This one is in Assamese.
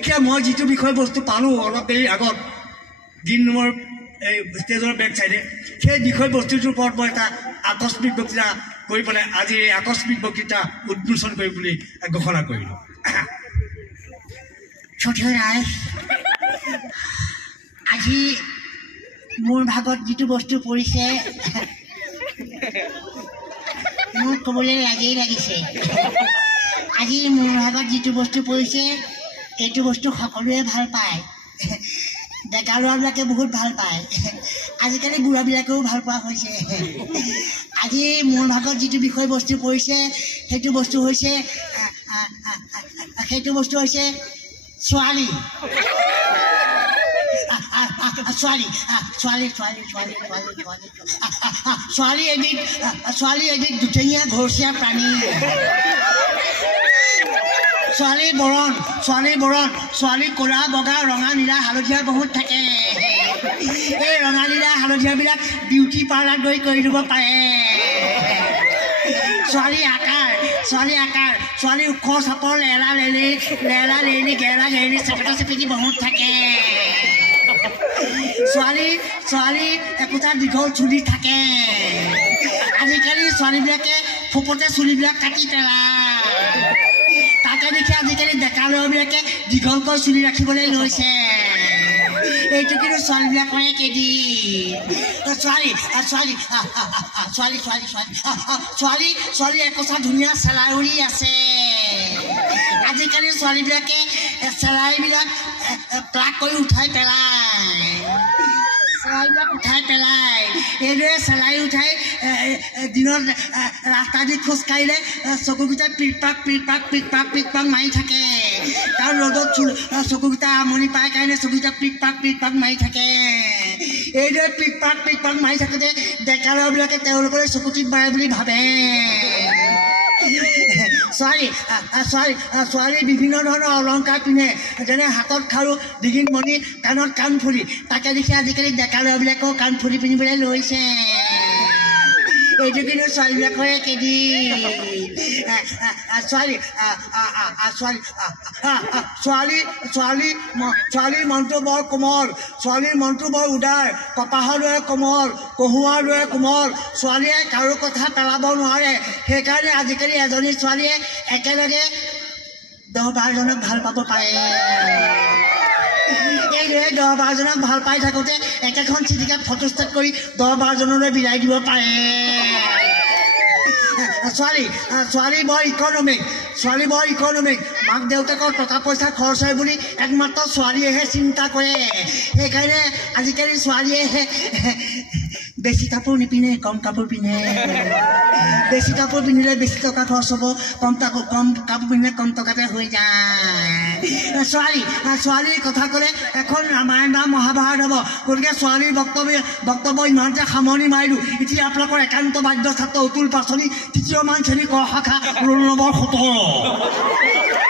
এতিয়া মই যিটো বিষয়বস্তু পালোঁ অলপ দেৰি আগত দিন নম্বৰ এই ষ্টেজৰ বেক চাইডে সেই বিষয়বস্তুটোৰ ওপৰত মই এটা আকস্মিক বক্তৃতা কৰি পেলাই আজি এই আকস্মিক বক্তৃতা উন্মোচন কৰিম বুলি ঘোষণা কৰিলোঁ। আজি মোৰ ভাগত যিটো বস্তু পৰিছে মোৰ ক'বলৈ লাগেই লাগিছে। আজি মোৰ ভাগত যিটো বস্তু পৰিছে এইটো বস্তু সকলোৱে ভাল পায়। ডেকা ল'ৰাবিলাকে বহুত ভাল পায়, আজিকালি বুঢ়াবিলাকেও ভাল পোৱা হৈছে। আজি মোৰ ভাগত যিটো বিষয়বস্তু পৰিছে সেইটো বস্তু হৈছে ছোৱালী। ছোৱালী এবিধ দুঠেঙীয়া ঘৰচীয়া প্ৰাণী। ছোৱালীৰ বৰণ ছোৱালী ক'লা বগা ৰঙা নীলা হালধীয়া বহুত থাকে। এই ৰঙা নীলা হালধীয়াবিলাক বিউটি পাৰ্লাৰ গৈ কৰি দিব পাৰে। ছোৱালী আকাৰ ছোৱালী ওখ চাপৰ লেলা লেলি চেপেটা চেপেটি বহুত থাকে। ছোৱালী একোটা দীঘল চুলি থাকে। আজিকালি ছোৱালীবিলাকে ফুপতে চুলিবিলাক কাটি পেলায়। তাকে দেখি আজিকালি ডেকা ল'ৰাবিলাকে দীঘলকৈ চুলি ৰাখিবলৈ লৈছে। এইটো কিন্তু ছোৱালীবিলাকৰে কেইদিন। ছোৱালী একোচা ধুনীয়া চেলাই উৰি আছে। আজিকালি ছোৱালীবিলাকে চেলাইবিলাক প্লাগ কৰি উঠাই পেলায়। এইদৰে চেলাই উঠাই দিনত ৰাস্তা দি খোজ কাঢ়িলে চকুকেইটা পিক মাৰি থাকে। কাৰণ ৰ'দত চকুকেইটা আমনি পায় কাৰণে চকুকেইটা পিক মাৰি থাকে। এইদৰে পিক মাৰি থাকোঁতে ডেকা ল'ৰাবিলাকে তেওঁলোকৰ চকুটিত মাৰে বুলি ভাবে। ছোৱালী বিভিন্ন ধৰণৰ অলংকাৰ পিন্ধে, যেনে হাতত খাৰু, ডিঙিত মণি, কাণত কাণফুলি। তাকে দেখি আজিকালি ডেকা ল'ৰাবিলাকেও কাণফুলি পিন্ধিবলৈ লৈছে। এইটো কিন্তু ছোৱালীবিলাকৰে কেইদিন। ছোৱালীৰ মনটো বৰ কোমল, ছোৱালীৰ মনটো বৰ উদাৰ, কপাহৰ দৰে কোমল, কহুৱাৰ দৰে কোমল। ছোৱালীয়ে কাৰো কথা পেলাব নোৱাৰে। সেইকাৰণে আজিকালি এজনী ছোৱালীয়ে একেলগে 10-12জনক ভাল পাব পাৰে। এইদৰে 10-12জনক ভাল পাই থাকোঁতে একেখন চিঠিকাত ফটোষ্টেট কৰি 10-12জনলৈ বিলাই দিব পাৰে। ছোৱালী বৰ ইকনমিক। মাক দেউতাকৰ টকা পইচা খৰচ হয় বুলি একমাত্ৰ ছোৱালীয়েহে চিন্তা কৰে। সেইকাৰণে আজিকালি ছোৱালীয়ে বেছি কাপোৰ নিপিন্ধে, কম কাপোৰ পিন্ধে। বেছি কাপোৰ পিন্ধিলে বেছি টকা খৰচ হ'ব, কম কাপোৰ পিন্ধিলে কম টকাতে হৈ যায়। ছোৱালীৰ কথা ক'লে এখন ৰামায়ণ বা মহাভাৰত হ'ব। গতিকে ছোৱালীৰ বক্তব্য ইমানতে সামৰণি মাৰিলোঁ। এতিয়া আপোনালোকৰ একান্ত বাদ্য ছাত্ৰ অতুল পাচনি, 3য় মান শ্ৰেণী ক শাখা ৰোল নম্বৰ 17।